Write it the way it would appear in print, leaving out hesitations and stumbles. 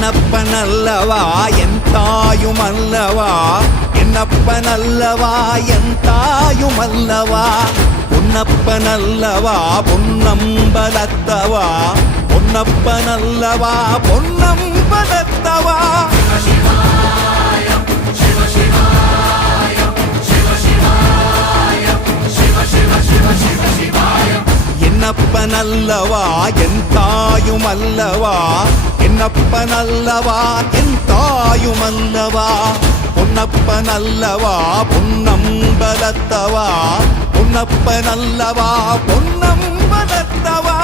என்னப்பனல்லவா என் தாயுமல்லவா என்னப்பனல்லவா என் தாயுமல்லவா பொன்னப்பனல்லவா பொன்னம்பலத்தவா பொன்னப்பனல்லவா பொன்னம்பலத்தவா என்னப்பனல்லவா என் தாயுமல்லவா என்னப்பனல்லவா என் தாயுமல்லவா பொன்னப்பனல்லவா பொன்னம்பலத்தவா பொன்னப்பனல்லவா பொன்னம்பலத்தவா